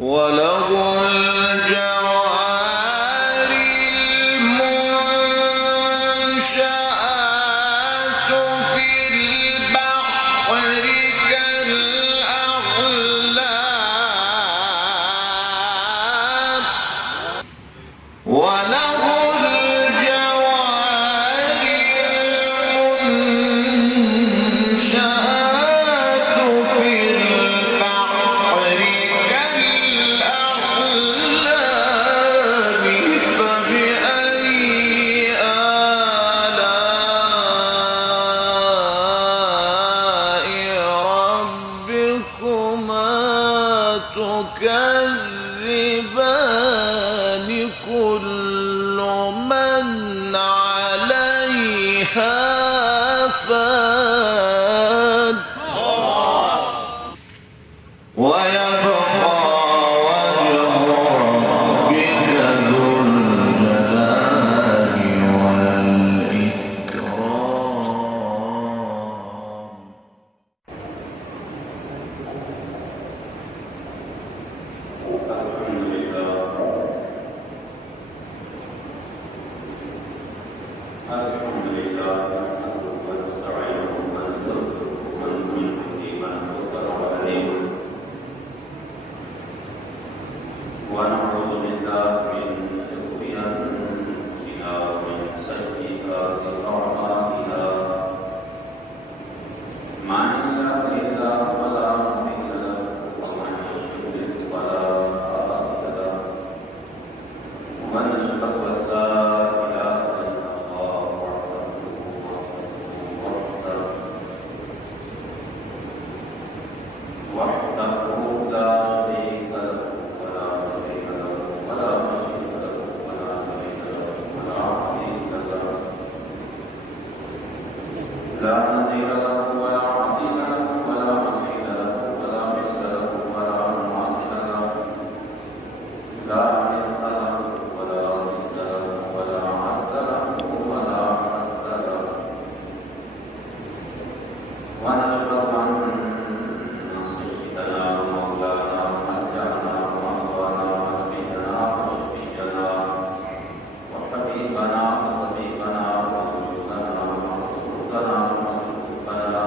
وله الجوار المنشآت في البحر كالأعلام وله الجوار المنشآت في البحر كالأعلام فبأي آلاء ربكما تكذبان كل من عليها فان ويبقى وجه ربك ذو الجلال والإكرام. الحمد لله نحمده ونستعينه ونستغفره ونؤمن به ونتوكل عليه ونعوذ بالله من شرور انفسنا ومن سيئات اعمالنا من يهده الله فلا مضل له ومن يضلل فلا هادي له ونشهد ان لا اله الا الله وحده لا شريك له ولا شريك له ولا شريك له ولا شريك له ولا عظيم له لا نظير له ولا عظيم له ولا مثيل له ولا مثل له ولا مماثل له لا مثل له ولا ضد له ولا عد له ولا حد له ونشهد ان سيدنا ومولانا وحجانا ومولانا ونبينا وشفيعنا وحبيبنا وطبيبنا ورسولنا ومرزقنا ومرزقنا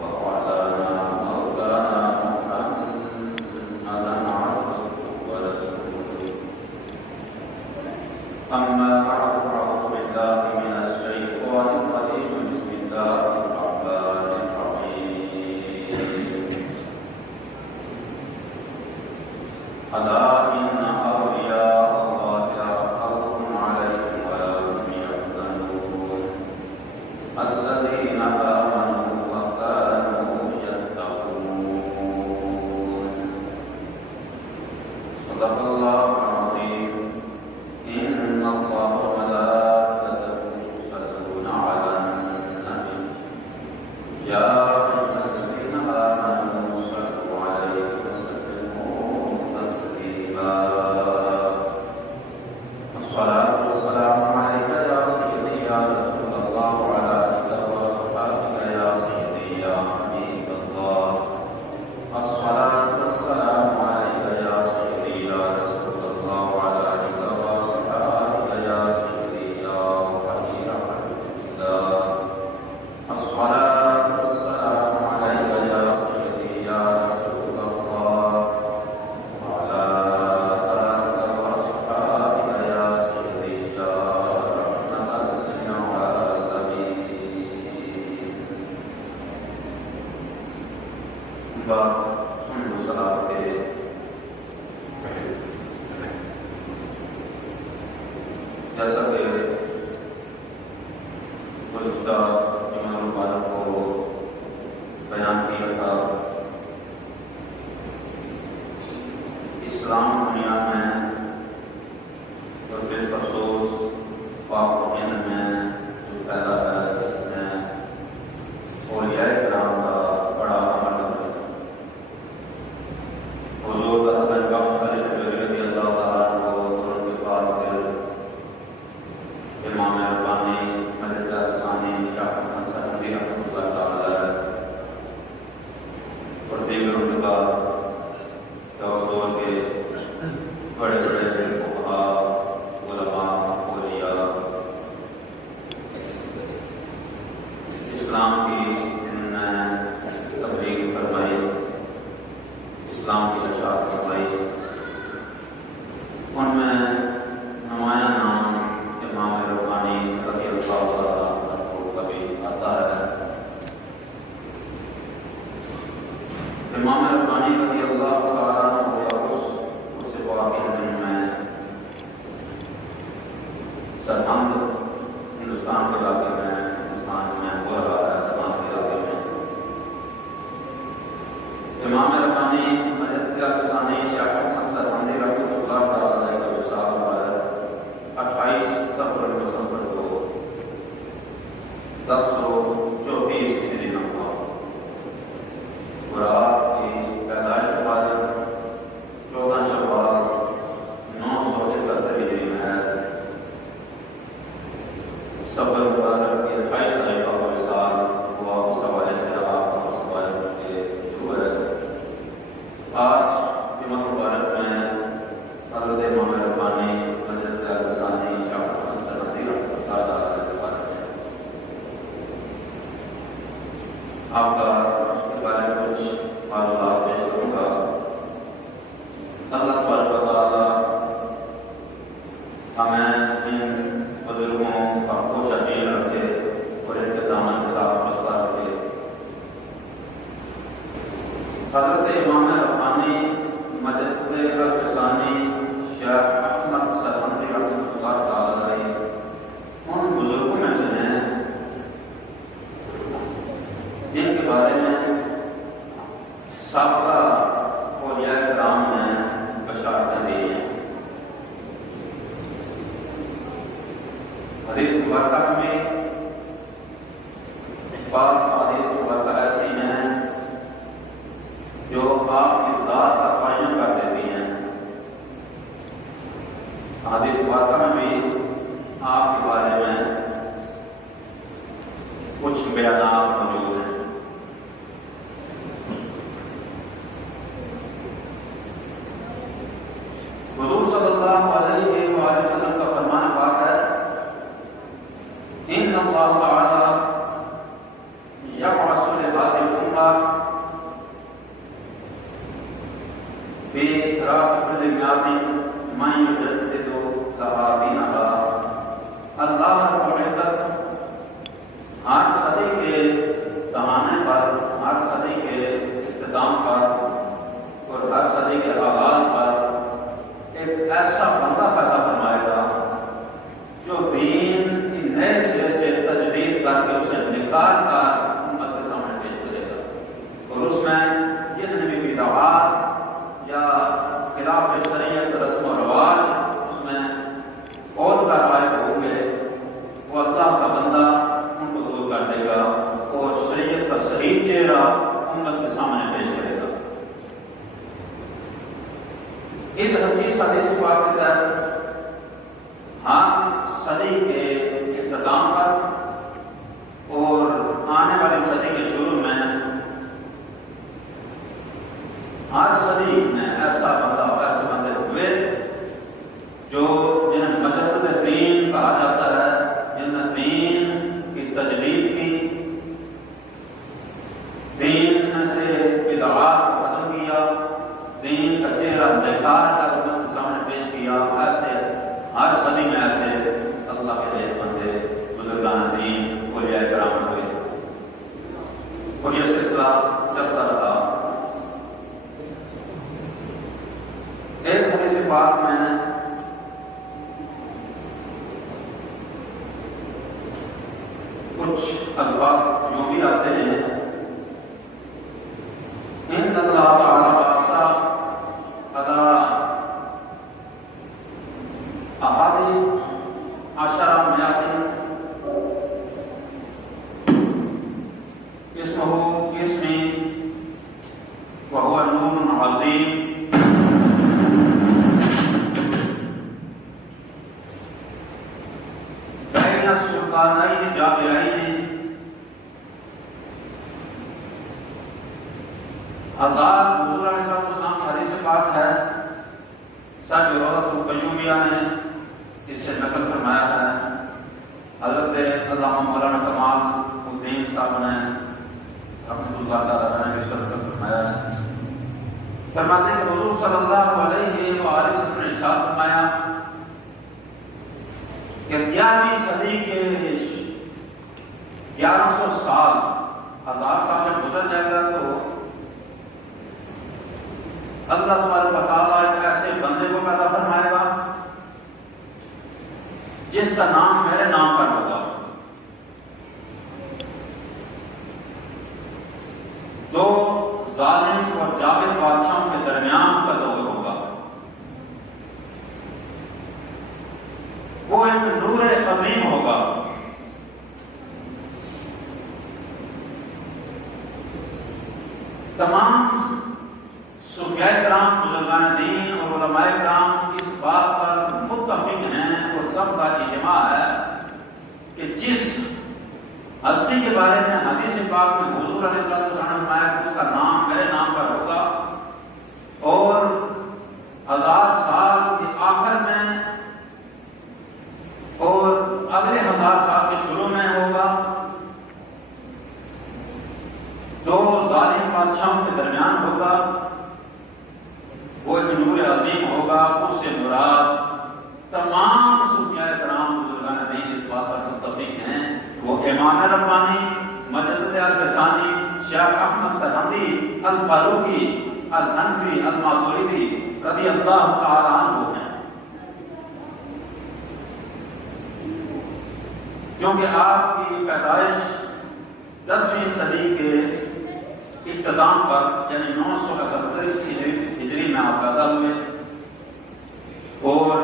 وقعدنا مولانا محمدا عبده ورسوله اما بعد فاعوذ بالله من الشيطان الرجيم بسم الله الرحمن الرحيم ألا إن أولياء الله لا خوف عليهم ولا هم يحزنون الذين آمنوا وكانوا يتقون صدق الله العظيم إن الله وملائكته يصلون على النبي يا أيها الذين آمنوا صلوا عليه وسلموا تسليما الصلاة والسلام عليك يا سيدي يا رسول الله وعلى آلك وصحبك يا سيدي يا حبيب الله الصلاة والسلام عليك يا سيدي يا رسول الله وعلى آلك وصحبك يا سيدي يا خير خلق الله الصلاة والسلام عليك يا سيدي يا رسول الله وعلى آلك وصحبك يا سيدي يا رحمة للعالمين. صلاة جیسا کہ گزشتہ امام مبارک کو بیان کیا تھا، اسلام دنیا میں اور بالخصوص پاک و ہند میں جو پیدا ہے اس میں اولیاء کرام کا بڑا عمل ہے. حضور حضرت بخش خالد رضی اللہ تعالیٰ عنہ اور ان کے بعد امام ربانی مدد ثانی شاہ احمد صاحب رحمۃ اللہ تعالیٰ اور دیگر ان کا دور کے بڑے بڑے فقہاء، علماء، اولیاء، اسلام کی تبلیغ فرمائی، اسلام کی اشاعت فرمائی، ان میں نمایاں نام امام ربانی رضی اللہ تعالیٰ عنہ کا بھی آتا ہے۔ امام ربانی رضی اللہ تعالیٰ عنہ اس سے واقعی میں سرہند ہندوستان کے علاقے میں، ہندوستان میں ہو رہا ہے، سرہند کے علاقے میں امام ربانی مجدد ثانی شیخ احمد سرہندی رحمۃ اللہ تعالیٰ کا وصال ہوا ہے 28 صفر دسمبر کو 1034 ہجری میں ہوا، اور آپ کی پیدائش کے بعد 14 شوال 971 ہجری میں ہے۔ صبر مبارک کی 28 تاریخ کا وصال ہوا، اس حوالے سے آپ کا مصطفیٰ کے شروع ہے۔ آج جمعہ مبارک میں حضرت امام ربانی مجدد ثانی شیخ احمد سرہندی رحمۃ اللہ تعالیٰ کے بارے میں آپ کا اس کے بارے میں کچھ معلومات پیش کروں گا۔ اللہ تبارک و تعالیٰ ہمیں ان بزرگوں کا خوش عقیل رکھے اور ان کے دامن کے ساتھ بستہ رکھے۔ حضرت امام ربانی مجدد ثانی شیخ احمد سرہندی رحمۃ اللہ تعالیٰ علیہ ان بزرگوں میں سے ہیں جن کے بارے میں سابقہ اولیاء کرام نے بشارتیں دی ہیں۔ حدیث مبارکہ میں بعض حدیث مبارکہ ایسی ہیں جو آپ کی ذات کا تعین کر دیتی ہیں۔ حدیث مبارکہ میں بھی آپ کے بارے میں کچھ بیانات موجود ہیں۔ حضور صلی اللہ علیہ وآلہ وسلم کا فرمان پاک ہے، ان اللہ تعالی یبعث لهذه الامة فی راس کل میعاد من یجدد لها دینها۔ اللہ رب العزت ہر صدی کے دہانے پر، ہر صدی کے اختتام پر اور ہر صدی کے آغاز پر ایک ایسا بندہ پیدا فرمائے گا جو دین کی نئے سرے سے تجدید کر کے اسے نکال کر امت کے سامنے پیش کرے گا، اور اس میں جتنے بھی بدعات یا خلاف شریعت رسم و رواج اس میں اور کر عائد ہوں گے، وہ اللہ کا بندہ ان کو دور کر دے گا اور شریعت کا صحیح چہرہ امت کے سامنے پیش کرے گا۔ اس حدیث پاک کے تحت ہر صدی کے اختتام پر اور آنے والی صدی کے شروع میں ہر صدی میں ایسا بندہ، ایسے بندے ہوئے جو جنہیں مجدد دین کہا جاتا ہے، جنہیں دین کی تجدید کی، دین سے بدعات کو ختم کیا، دین کا چہرہ نکال کر امت کے سامنے پیش کیا۔ ایسے ہر صدی میں ایسے اللہ کے نیک بندے، بزرگان دین، اولیاء کرام ہوئے، اور یہ سلسلہ چلتا رہا۔ ایک حدیث پاک میں کچھ الفاظ یوں بھی آتے ہیں، ان اللہ تعالی ادا احادی عشرہ میاتن اسمہ اسمی وہو نور عظیم صاحب روضۃ القیومیہ نے اس سے نقل فرمایا ہے. حضرت علامہ مولانا کمال الدین صاحب نے رحمۃ اللہ تعالیٰ نے اس پر نقل فرمایا ہے. فرماتے ہیں کہ حضور صلی اللہ علیہ وآلہ وسلم نے ارشاد فرمایا کہ 11ویں صدی کے 1100 سال 1000 سال میں گزر جائے گا تو اللہ تبارک و تعالیٰ ایک ایسے بندے کو پیدا فرمائے گا جس کا نام میرے نام پر ہوگا. دو ظالم اور جابر بادشاہوں کے درمیان کا ظہور ہوگا. وہ ایک نور عظیم ہوگا. تمام صوفیاء کرام بزرگان دین اور علماء کرام اس بات پر متفق ہیں اور سب کا اجماع ہے کہ جس ہستی کے بارے میں حدیث پاک میں حضور علیہ الصلوۃ والسلام نے فرمایا کہ اس کا نام میرے نام پر ہوگا اور 1000 سال کے آخر میں اور اگلے 1000 سال کے شروع میں ہوگا. دو ظالم بادشاہوں کے درمیان ہوگا. وہ ایک نور عظیم ہوگا. اس سے مراد تمام صوفیاء کرام بزرگان دین اس بات پر متفق ہیں. وہ امام ربانی مجدد الفسانی شیخ احمد سکندری الفاروقی الحنفی الماتوریدی رضی اللہ تعالیٰ عنہ ہیں. کیونکہ آپ کی پیدائش 10ویں صدی کے اختتام پر یعنی 971 ہجری میں آپ پیدا ہوئے اور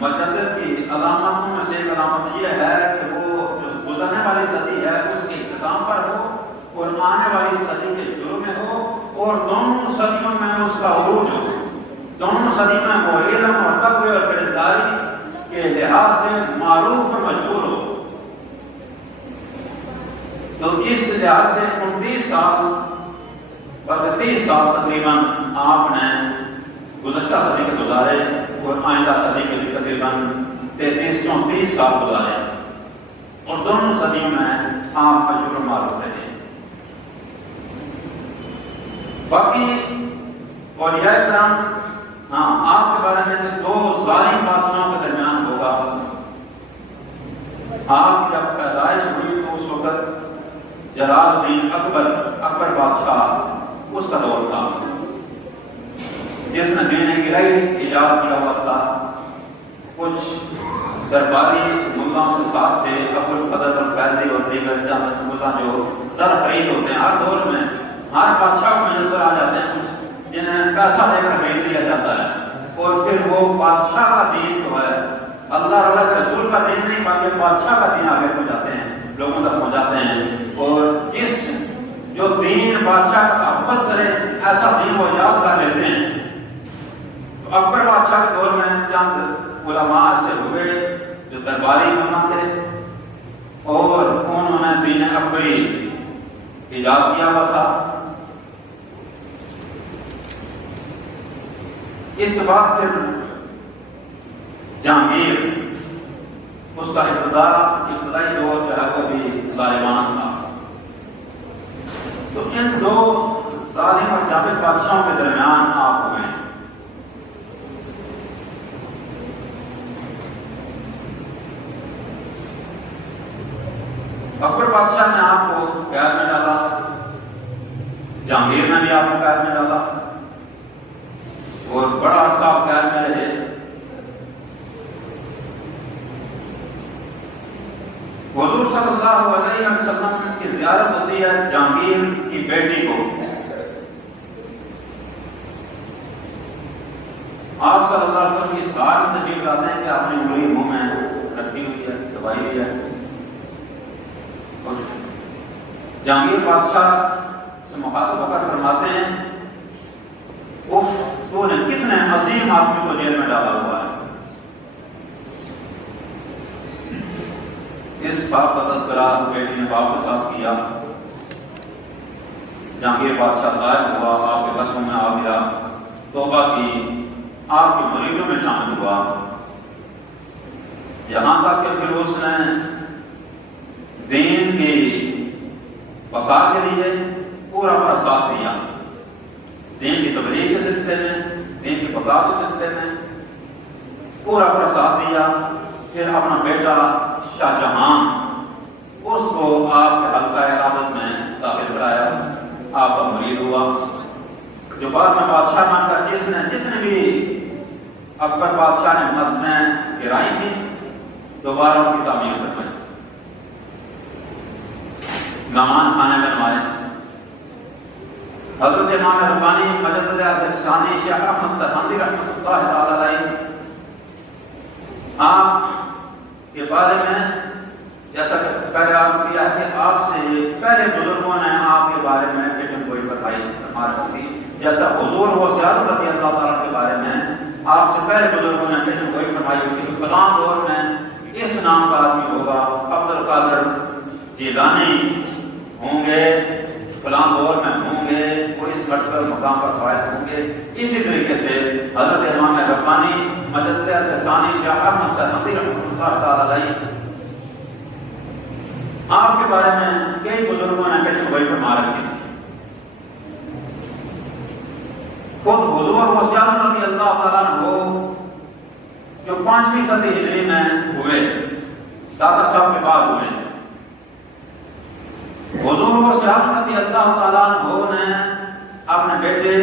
مجدد کی علامتوں میں سے ایک علامت یہ ہے کہ وہ جو گزرنے والی صدی ہے اس کے اختتام پر ہو اور آنے والی صدی کے شروع میں ہو اور دونوں صدیوں میں اس کا عروج ہو. دونوں صدی میں وہ علم اور تقوی اور پرہیزگاری کے لحاظ سے معروف اور مشہور ہو. تو اس لحاظ سے 29 سال 30 سال تقریباً آپ نے گزشتہ صدی کے گزارے اور آئندہ صدی کے بھی تقریباً 33-34 سال گزارے اور دونوں صدیوں میں آپ مشہور و معروف رہے. باقی اولیاء کرام آپ کے بارے میں دو ظالم بادشاہوں کے درمیان ہوگا. آپ جب پیدائش ہوئی تو اس وقت جلال الدین اکبر بادشاہ اس کا دور تھا جس نے دین الہی ایجاد کیا ہوا تھا. کچھ درباری ملاؤں سے ساتھ تھے ابو الفضل الفیضی اور دیگر چند ملا جو زر خرید ہوتے ہیں. ہر دور میں ہر بادشاہ کو میسر آ جاتے ہیں کچھ جنہیں پیسہ دے کر خرید لیا جاتا ہے اور پھر وہ بادشاہ کا دین جو ہے اللہ کے رسول کا دین نہیں بلکہ بادشاہ کا دین آگے پہنچاتے ہیں لوگوں تک پہنچاتے ہیں. اور جس جو دین بادشاہ کا محبت کرے ایسا دین وہ یاد کر لیتے ہیں. تو اکبر بادشاہ کے دور میں چند علماء سے ہوئے جو درباری علماء تھے اور انہوں نے دین اکبری ایجاد کیا ہوا تھا. اس کے بعد پھر جہانگیر اس کا ابتدائی دور جو ہے وہ بھی ظالمانہ تھا. تو ان دو ظالم اور جابر بادشاہوں کے درمیان آپ ہوئے. اکبر بادشاہ نے آپ کو قید میں ڈالا. جہانگیر نے بھی آپ کو قید میں ڈالا اور بڑا عرصہ آپ قید میں رہے. حضور صلی اللہ علیہ وسلم کی زیارت ہوتی ہے جہانگیر کی بیٹی کو. آپ صلی اللہ علیہ وسلم اس حال میں تشریف لاتے ہیں کہ آپ نے انگلی منہ میں رکھی ہوئی ہے دبائی ہوئی ہے. جہانگیر بادشاہ سے مخاطب ہو کر فرماتے ہیں تو نے کتنے عظیم آدمی کو جیل میں ڈالا ہوا ہے. اس باپ کا تذکرہ بیٹی نے باپ کے ساتھ کیا. جہانگیر بادشاہ غائب ہوا, آپ کے قدموں میں آ گیا, توبہ کی آپ کے مریدوں میں شامل ہوا، یہاں تک کہ پھر اس نے دین کی بقا کے لیے پورا ساتھ دیا، دین کی تبلیغ کے سلسلے میں، دین کی بقا کے سلسلے میں پورا ساتھ دیا۔ پھر اپنا بیٹا شاہ جہاں اس کو آپ کے حلقہ عبادت میں داخل کرایا، آپ کا مرید ہوا، جو بعد میں بادشاہ بن کر جس نے جتنے بھی اکبر بادشاہ نے مسجدیں گرائی تھی دوبارہ ان کی تعمیر کروائی، مہمان خانے بنوائے۔ حضرت امام ربانی مجدد ثانی شیخ احمد سرہندی رحمۃ اللہ تعالی علیہ آپ کے بارے میں جیسا کہ پہلے عرض کیا کہ آپ سے پہلے بزرگوں نے آپ کے بارے میں پیشن گوئی بتائی تھی، جیسا حضور و سیاست رضی اللہ تعالیٰ کے بارے میں آپ سے پہلے بزرگوں نے پیشن گوئی فرمائی ہوئی کہ فلاں دور میں اس نام کا آدمی ہوگا، عبد القادر جیلانی ہوں گے، فلاں دور میں ہوں گے، وہ اس مرتبہ مقام پر فائز ہوں گے۔ اسی طریقے سے حضرت امام ربانی مجدد ثانی شیخ احمد سرہندی رحمۃ اللہ تعالی علیہ آپ کے بارے میں کئی بزرگوں نے پیشن گوئی فرما رکھی تھی۔ خود حضور و سیاست رضی اللہ تعالیٰ عنہ جو 5ویں صدی ہجری میں ہوئے، دادا صاحب کے بعد ہوئے، حضور و سیاست رضی اللہ تعالیٰ عنہ نے اپنے بیٹے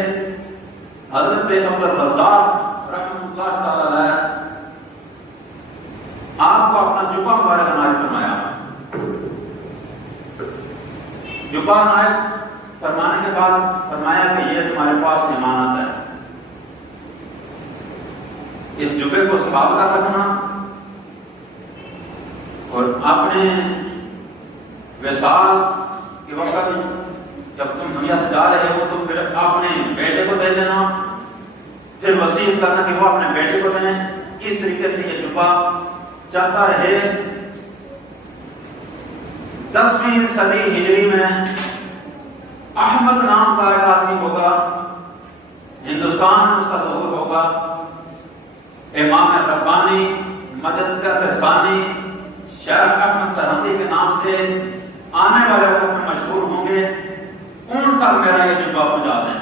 حضرت عبد الرزاق رحمۃ اللہ تعالی علیہ آپ کو اپنا جبہ مبارک عنایت فرمایا۔ جبہ عنایت فرمانے کے بعد فرمایا کہ یہ تمہارے پاس امانت ہے، اس جبے کو سنبھال کر رکھنا اور اپنے وصال کے وقت جب تم دنیا سے جا رہے ہو تو پھر اپنے بیٹے کو دے دینا، پھر وصیت کرنا کہ وہ اپنے بیٹے کو دیں۔ اس طریقے سے یہ جبہ چلتا رہے۔ 10ویں صدی ہجری میں احمد نام کا ایک آدمی ہوگا، ہندوستان میں اس کا ظہور ہوگا، امام ربانی مجدد ثانی شیخ احمد سرہندی کے نام سے آنے والے وقت میں مشہور ہوں گے، ان تک میرا یہ جبہ پہنچا دیں۔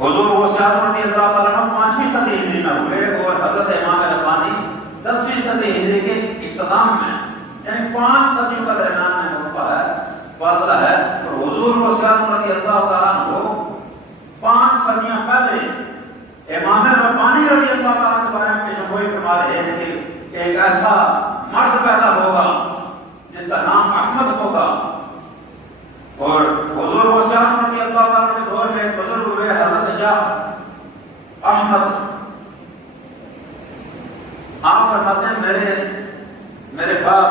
حضور و سیاست رضی اللہ تعالیٰ عنہ 5ویں صدی ہجری میں ہوئے اور حضرت امام ربانی 10ویں صدی ہجری کے اختتام میں، یعنی 5 صدیوں کا درمیان میں وقفہ ہے، فاصلہ ہے، اور حضور و سیاست رضی اللہ تعالیٰ عنہ 5 صدیاں پہلے امام ربانی رضی اللہ تعالیٰ کے بارے میں پیشن گوئی فرما رہے ہیں کہ ایک ایسا مرد پیدا ہوگا جس کا نام احمد ہوگا۔ اور حضور و سیاست رضی اللہ تعالیٰ کے دور میں ایک بزرگ ہوئے حضرت شاہ احمد، آپ فرماتے ہیں میرے بعد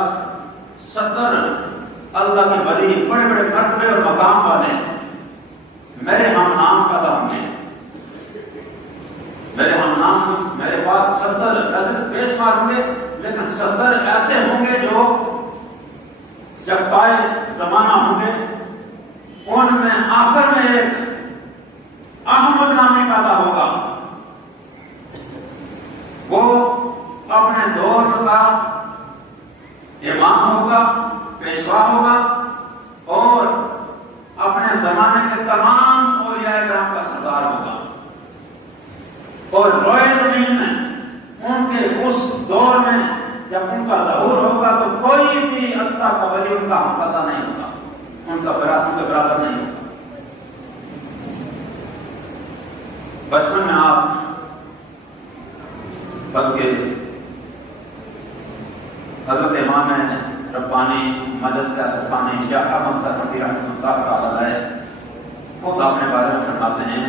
70 اللہ کے ولی بڑے بڑے مرتبے اور مقام والے میرے ہم نام پیدا ہوں گے، میرے ہم نام میرے بعد 70 ایسے بے شمار ہوں گے، لیکن 70 ایسے ہوں گے جو جب پائے زمانہ ہوں گے، ان میں آخر میں ایک احمد نامی پیدا ہوگا، وہ اپنے دور کا امام ہوگا، پیشوا ہوگا، اور اپنے زمانے کے تمام اولیاء کرام کا سردار ہوگا، اور روئے زمین میں ان کے اس دور میں جب ان کا ظہور ہوگا تو کوئی بھی اللہ کا ولی ان کا ہمدردہ نہیں ہوگا، ان کا برابر نہیں ہوگا۔ بچپن میں آپ بلکہ حضرت امام ربانی مدد ثانی شیخ احمد سرہندی رحمۃ اللہ تعالی علیہ خود اپنے بارے میں فرماتے ہیں،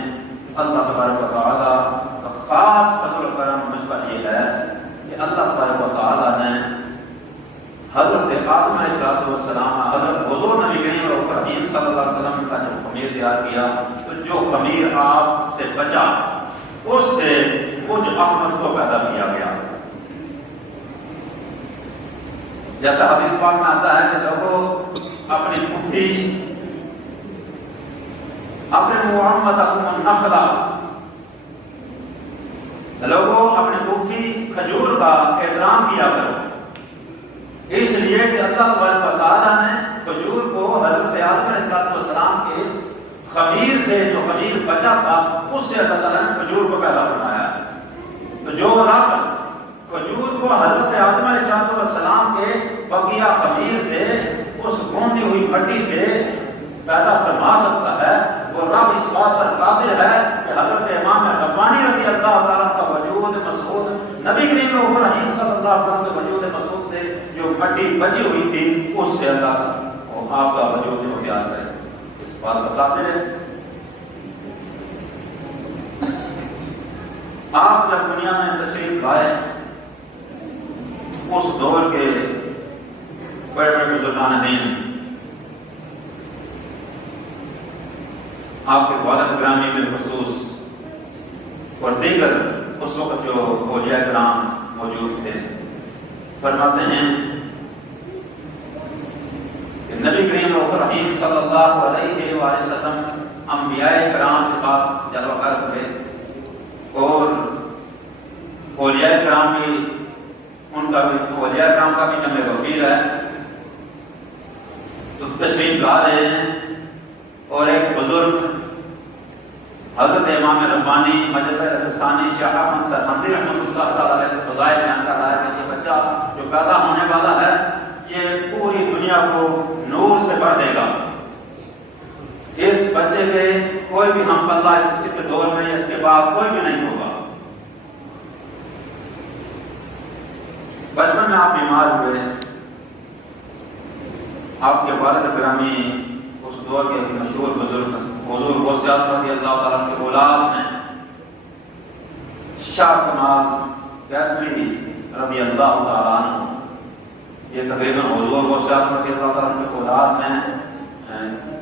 اللہ تبارک و تعالیٰ کا خاص فضل و کرم مجھ پر یہ ہے کہ اللہ تبارک و تعالیٰ نے حضرت آدم علیہ السلام حضرت حضور نبی کریم اور کریم صلی اللہ علیہ وسلم کا جو خمیر تیار کیا، تو جو خمیر آپ سے بچا اس سے مجھ احمد کو پیدا کیا گیا۔ جیسا حدیث پاک میں آتا ہے کہ لوگوں اپنی مٹھی اقرموا امتکم النخل، لوگوں اپنی بھوکی کھجور کا احترام کیا کرو، اس لیے کہ اللہ تبارک و تعالیٰ نے کھجور کو حضرت آدم علیہ السلام کے خمیر سے، جو خمیر بچا تھا، اس سے اللہ تعالیٰ نے کھجور کو پیدا فرمایا۔ تو جو رب کھجور کو حضرت آدم علیہ السلام کے بقیہ خمیر سے، اس گوندی ہوئی مٹی سے پیدا فرما سکتا ہے، وہ رب اس بات پر قادر ہے کہ حضرت امام ربانی رضی اللہ تعالیٰ کا وجود مسعود نبی کریم رحیم صلی اللہ علیہ وسلم کے وجود مسعود سے جو مٹی بچی ہوئی تھی، اس سے اللہ آپ کا وجود اختیار کرے، اس بات پر قادر ہے۔ آپ جب دنیا میں تشریف لائے، اس دور کے بڑے بڑے بزرگان دین، آپ کے والد گرامی بالخصوص اور دیگر اس وقت جو اولیاء کرام موجود تھے، فرماتے ہیں کہ نبی کریم رحیم صلی اللہ علیہ وآلہ وسلم انبیاء کرام کے ساتھ جلوہ گر ہوئے، اور اولیاء کرام بھی ان کا بھی، اولیاء کرام کا بھی جمع وفیر ہے، تو تشریف لا رہے ہیں، اور ایک بزرگ حضرت امام ربانی مجد ثانی شاہ احمد سرحمدی رحمۃ اللہ تعالیٰ علیہ فضائل بیان کر رہا ہے کہ یہ بچہ جو پیدا ہونے والا ہے، یہ پوری دنیا کو نور سے بھر دے گا، اس بچے پہ کوئی بھی ہم پلہ اس دور میں اس کے بعد کوئی بھی نہیں ہوگا۔ بچپن میں آپ بیمار ہوئے، آپ کے والد گرامی اس دور کے مشہور بزرگ حضور غوث اعظم رضی اللہ تعالیٰ کے اولاد میں شاہ کمال کیتری رضی اللہ تعالیٰ عنہ، یہ تقریباً حضور غوث اعظم رضی اللہ تعالیٰ کے اولاد میں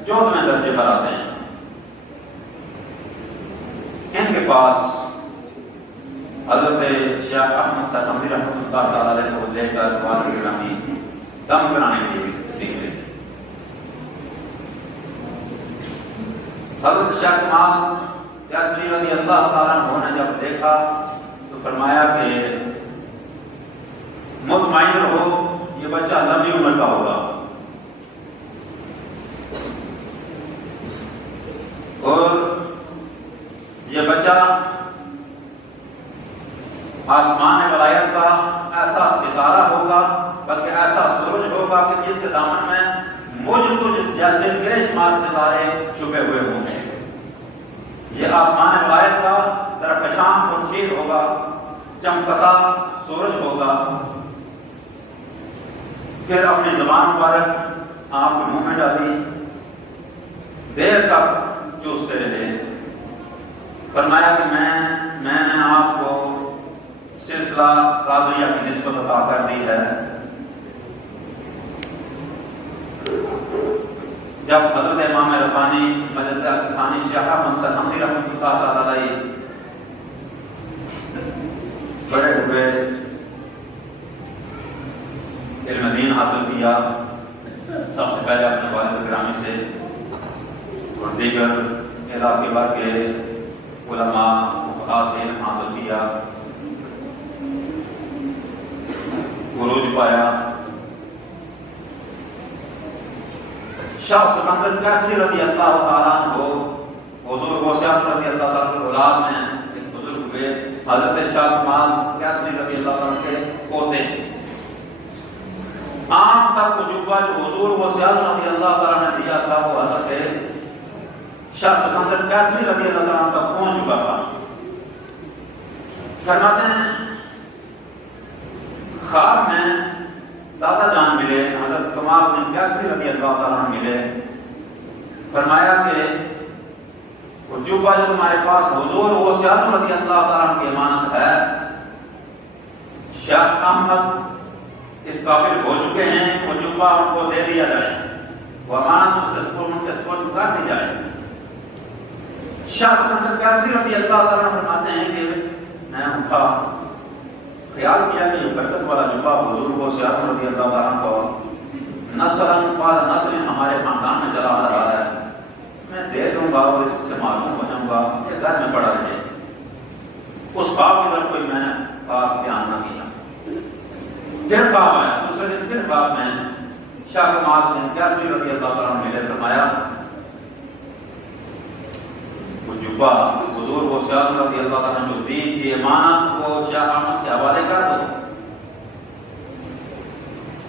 14ویں درجے پر آتے ہیں۔ ان کے پاس حضرت شیخ احمد سرحمدی رحمۃ اللہ تعالیٰ علیہ کو لے کر والد گرامی دم کرانے کے لیے نکلے۔ حضرت شیخ کمال کیتری رضی اللہ تعالیٰ عنہ نے جب دیکھا تو فرمایا کہ مطمئن رہو، یہ بچہ لمبی عمر کا ہوگا، اور یہ بچہ آسمان ولایت کا ایسا ستارہ ہوگا، بلکہ ایسا سورج ہوگا کہ جس کے دامن میں مجھ تجھ جیسے بے شمار ستارے چھپے ہوئے ہوں گے۔ یہ آسمان ولایت کا درخشاں خورشید ہوگا، چمکتا سورج ہوگا۔ پھر اپنی زبان مبارک آپ کے منہ میں ڈالی، دیر تک چوستے رہے، فرمایا کہ میں نے آپ کو سلسلہ قادریہ کی نسبت عطا کر دی ہے۔ جب حضرت امام ربانی مجد ثانی شاہ احمد سرحمدی رحمۃ اللہ تعالیٰ علیہ بڑے ہوئے، علم دین حاصل کیا، سب سے پہلے اپنے والد گرامی سے اور دیگر علاقے بھر کے علماء فقہاء سے علم حاصل کیا، عروج پایا۔ شاہ سکندر کیتری رضی اللہ تعالیٰ عنہ حضور غوث اعظم رضی اللہ تعالیٰ کے اولاد میں ایک بزرگ ہوئے، حضرت شاہ کمال کیتری رضی اللہ تعالیٰ کے پوتے۔ آنکھ تک کو جبہ جو حضور غوث اعظم رضی اللہ تعالیٰ نے دیا تھا، وہ حضرت شاہ سکندر کیتری رضی اللہ تعالیٰ تک پہنچ چکا تھا۔ فرماتے ہیں خواب میں دادا جان ملے، حضرت کمال الدین کیتری رضی اللہ تعالیٰ عنہ ملے، فرمایا کہ وہ جبہ جو تمہارے پاس حضور غوث اعظم رضی اللہ تعالیٰ عنہ کی امانت ہے، شیخ احمد اس قابل ہو چکے ہیں، وہ جبہ ان کو دے دیا جائے، وہ امانت اس کے سپرد کر دی جائے۔ شاہ سکندر کیتری رضی اللہ تعالیٰ عنہ فرماتے ہیں کہ میں اٹھا، خیال کیا کہ یہ برکت والا جبہ حضور غوث اعظم رضی اللہ تعالیٰ عنہ کو نسل بعد نسل ہمارے خاندان میں چلا آ رہا ہے، میں دے دوں گا اور اس سے معلوم ہو جاؤں گا کہ گھر میں پڑا رہے. اس خواب کی طرف کوئی میں نے خاص دھیان نہ کیا. پھر خواب آیا دوسرے دن، پھر خواب میں شاہ کمال بن قیس رضی اللہ تعالیٰ عنہ نے فرمایا وہ جبہ حضور کو شاہ رضی اللہ تعالیٰ عنہ جو دی تھی امانت کو شاہ احمد کے حوالے کر دو.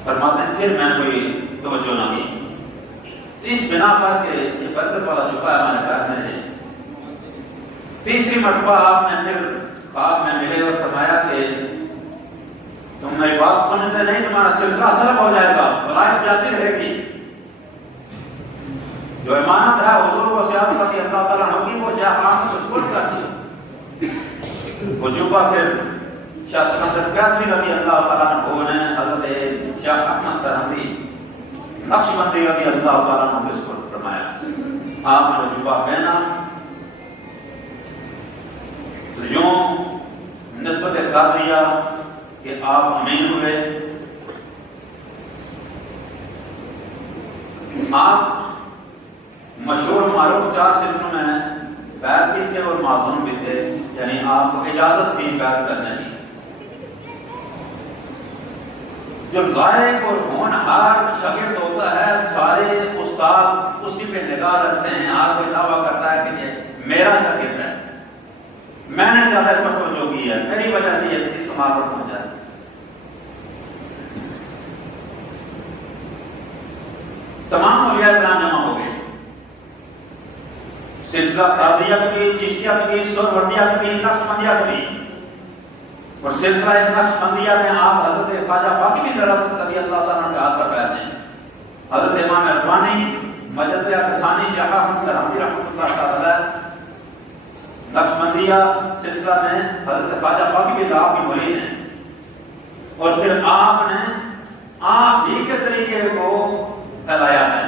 فرماتے ہیں پھر میں کوئی توجہ نہ کی. اس بنا پر کے یہ برکت والا جبہ ہمارے گھر میں ہے. تیسری مرتبہ آپ نے پھر خواب میں ملے اور فرمایا کہ تم میری بات سمجھتے نہیں، تمہارا سلسلہ سلب ہو جائے گا، ولایت جاتی رہے گی. جو امانت ہے حضور کو سیاست رضی اللہ تعالیٰ عنہ کی وہ شاہ احمد کو سپرد کر دی. وہ جبہ پھر شاہ سکندر قیصری رضی اللہ تعالیٰ عنہ نے حضرت شاہ احمد سرہندی نقشبندی رضی اللہ تعالیٰ عنہ کو سپرد فرمایا. آپ نے وہ جبہ پہنا. یوں نسبت قادریہ کہ آپ امین ہوئے. آپ مشہور معروف 4 سلسلوں میں بیعت بھی تھے اور معصوم بھی تھے، یعنی آپ کو اجازت تھی بیعت کرنے کی. جو لائق اور ہونہار شاگرد ہوتا ہے سارے استاد اسی پہ نگاہ رکھتے ہیں. آپ کو دعویٰ کرتا ہے کہ یہ میرا شاگرد ہے، میں نے زیادہ اس پر توجہ کی ہے، میری وجہ سے یہ چیز تمہارے پر پہنچا ہے. تمام اولیاء کرام جمع ہو گئے. سلسلہ قادریہ کا بھی، چشتیہ کا بھی، سہروردیہ کا بھی، نقشبندیہ کا بھی. اور سلسلہ نقشبندیہ میں آپ حضرت خواجہ باقی بھی رضی اللہ تعالیٰ عنہ کے ہاتھ پر بیٹھے ہیں. حضرت امام ربانی مجد ثانی شاہ احمد سرہندی رحمۃ اللہ تعالی. نقشبندیہ سلسلہ میں حضرت خواجہ باقی بھی آپ کی مرید ہیں. اور پھر آپ نے آپ ہی کے طریقے کو پھیلایا ہے،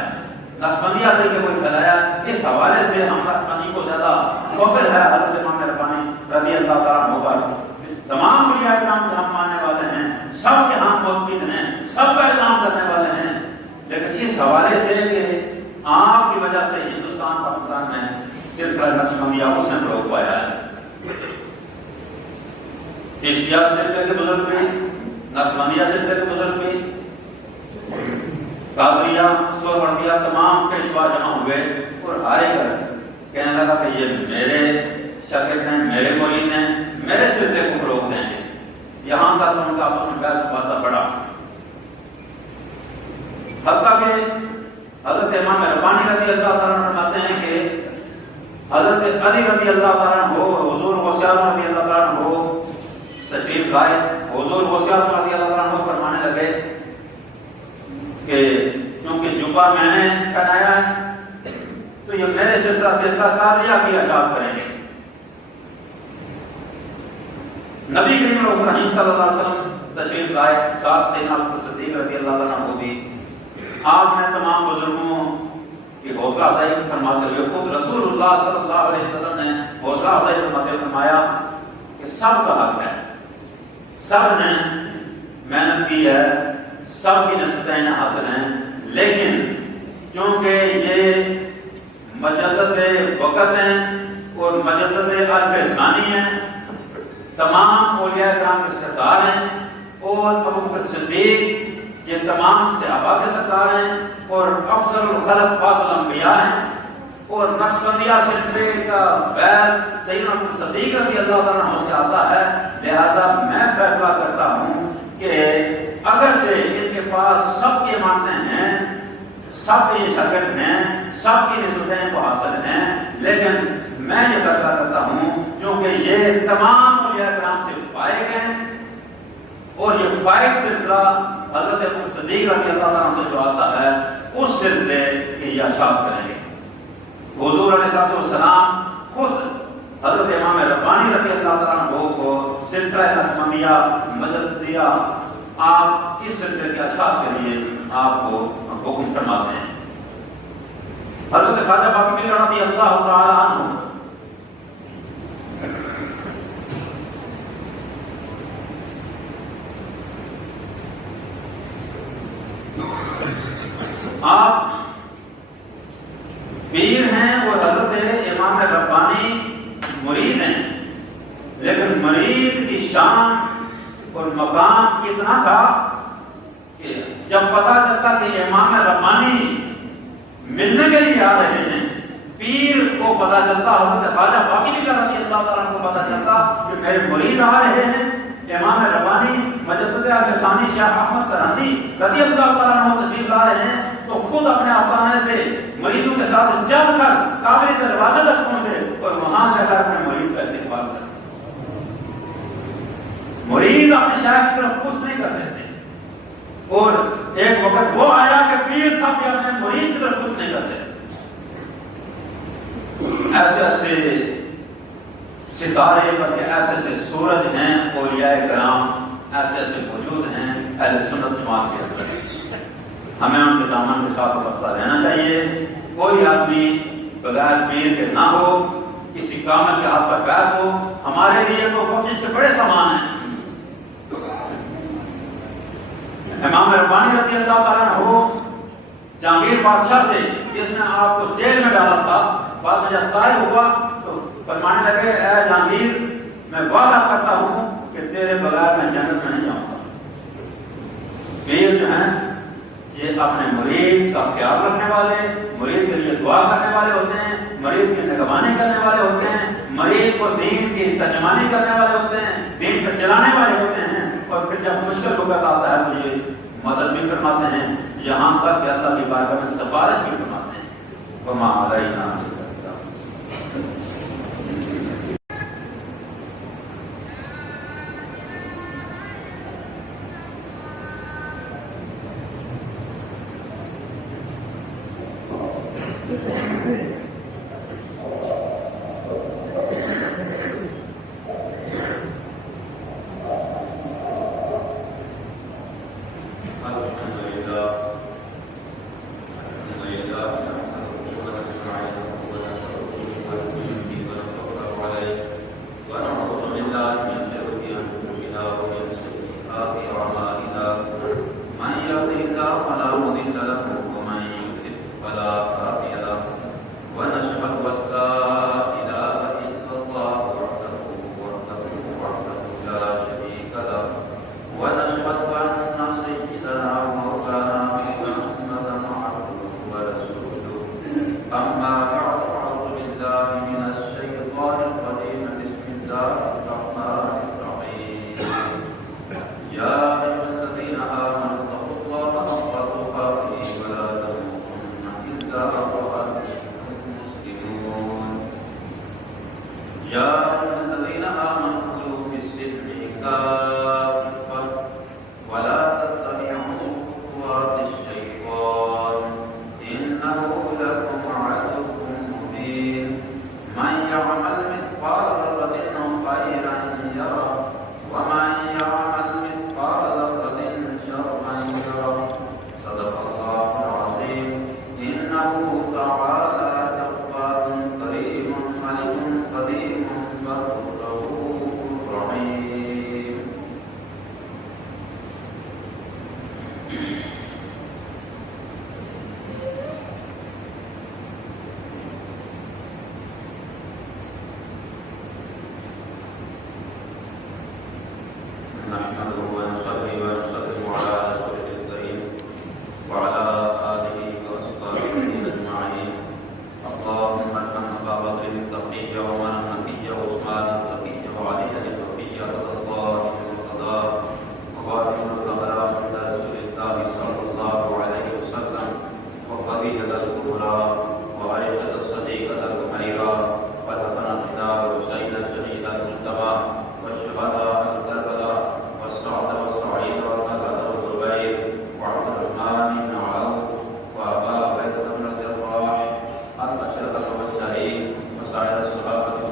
نقشبندیہ طریقے کو پھیلایا. اس حوالے سے ہم نقشبندی کو زیادہ فخر ہے حضرت امام ربانی رضی اللہ تعالیٰ عنہ پر. تمام اولیاء کرام کے ہم ماننے والے ہیں، سب کے ہم موقف ہیں، سب کا احترام کرنے والے ہیں. لیکن اس حوالے سے کہ آپ کی وجہ سے ہندوستان پاکستان میں سلسلہ نقشبندیہ اس نے فروغ پایا ہے. چشتیہ سلسلے کے بزرگ بھی، نقشبندیہ سلسلے کے بزرگ بھی، قادریہ سہروردیہ تمام پیشوا جمع ہوئے اور ہر ایک کہنے لگا کہ یہ میرے شاگرد ہیں، میرے مرید ہیں، میرے سلسلے کو فروغ دیں گے. یہاں تک ان کا آپس میں بحث مباحثہ بڑھا، حتیٰ کہ حضرت امام ربانی رضی اللہ تعالیٰ عنہ فرماتے ہیں کہ حضرت علی رضی اللہ تعالیٰ عنہ حضور غوث اعظم رضی اللہ تعالیٰ عنہ تشریف لائے. حضور غوث اعظم رضی اللہ تعالیٰ عنہ فرمانے لگے کہ کیونکہ جبہ میں نے پہنایا ہے تو یہ میرے سلسلہ قادریہ کی اشاعت کریں گے. نبی کریم رحیم صلی اللہ علیہ وسلم تشریف لائے، ساتھ سیدنا ابو بکر صدیق رضی اللہ تعالیٰ عنہ بھی. آپ نے تمام بزرگوں کی حوصلہ افزائی فرماتے ہوئے خود رسول اللہ صلی اللہ علیہ وسلم نے حوصلہ افزائی فرماتے ہوئے فرمایا کہ سب کا حق ہے، سب نے محنت کی ہے، سب کی نسبتیں حاصل ہیں. لیکن چونکہ یہ مجدد وقت ہیں اور مجدد عرف ثانی ہیں، تمام اولیاء کرام کے سردار ہیں اور ابو بکر صدیق یہ تمام صحابہ کے سردار ہیں اور افضل الخلق بعد الانبیاء ہیں. اور نقشبندیہ سلسلے کا بیعت سیدنا ابو بکر صدیق رضی اللہ تعالیٰ عنہ سے آتا ہے. لہذا میں فیصلہ کرتا ہوں کہ اگرچہ ان کے پاس سب کی امانتیں ہیں، سب کے شاگرد ہیں، سب کی نسبتیں کو حاصل ہیں، لیکن میں یہ فیصلہ کرتا ہوں کیونکہ یہ تمام اولیاء کرام سے پائے گئے اور یہ فائد سلسلہ حضرت ابو بکر صدیق رضی اللہ عنہ سے جو آتا ہے اس سلسلے کی اشاعت کریں گے. حضور علیہ السلام خود حضرت امام ربانی رضی اللہ تعالیٰ عنہ کو سلسلہ نقشبندیہ مجددیہ آپ اس سلسلے کی اشاعت کے لیے آپ کو حکم فرماتے ہیں. حضرت خواجہ باقی رضی اللہ تعالیٰ عنہ آپ پیر ہیں اور حضرت امام ربانی مرید ہیں، لیکن مرید کی شان اور مقام اتنا تھا کہ جب پتا چلتا کہ امام ربانی ملنے کے لیے آ رہے ہیں، پیر کو پتا چلتا، حضرت خواجہ باقی بھی رضی اللہ تعالیٰ کو پتا چلتا کہ میرے مرید آ رہے ہیں، امام ربانی مجدد اہل ثانی شیخ احمد سرہندی رضی اللہ تعالیٰ عنہ تشریف لا رہے ہیں، تو خود اپنے آستانے سے مریدوں کے ساتھ چل کر کعبے کے دروازے تک پہنچے اور وہاں جا کر اپنے مرید کا استقبال کرتے۔ مرید اپنے شیخ کی طرف کچھ نہیں کرتے تھے، اور ایک وقت وہ آیا کہ پیر صاحب بھی اپنے مرید کی طرف کچھ نہیں کرتے۔ ایسے ایسے ستارے بلکہ ایسے ایسے سورج ہیں اولیاء کرام، ایسے ایسے موجود ہیں اہل سنت جماعت کے اندر، ہمیں ان کے دامن کے ساتھ وابستہ رہنا چاہیے۔ کوئی آدمی بغیر پیر کے نہ ہو، کسی کامل کے ہاتھ پر پیر ہو، ہمارے لیے تو کوشش کے بڑے سامان ہیں۔ امام ربانی رضی اللہ تعالیٰ عنہ جہانگیر بادشاہ سے جس نے آپ کو جیل میں ڈالا تھا، بعد میں جب طائب ہوا تو فرمانے لگے اے جہانگیر میں وعدہ کرتا ہوں کہ تیرے بغیر میں جنت میں نہیں جاؤں گا۔ پیر جو ہیں یہ اپنے مرید کا خیال رکھنے والے، مرید کے لیے دعا کرنے والے ہوتے ہیں، مرید کی نگہبانی کرنے والے ہوتے ہیں، مرید کو دین کی ترجمانی کرنے والے ہوتے ہیں، دین کو چلانے والے ہوتے ہیں، اور پھر جب مشکل وقت آتا ہے تو یہ مدد بھی فرماتے ہیں، یہاں تک کہ اللہ کی بارگاہ میں سفارش بھی فرماتے ہیں۔ وما علینا وسائر الصحابة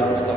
ذلك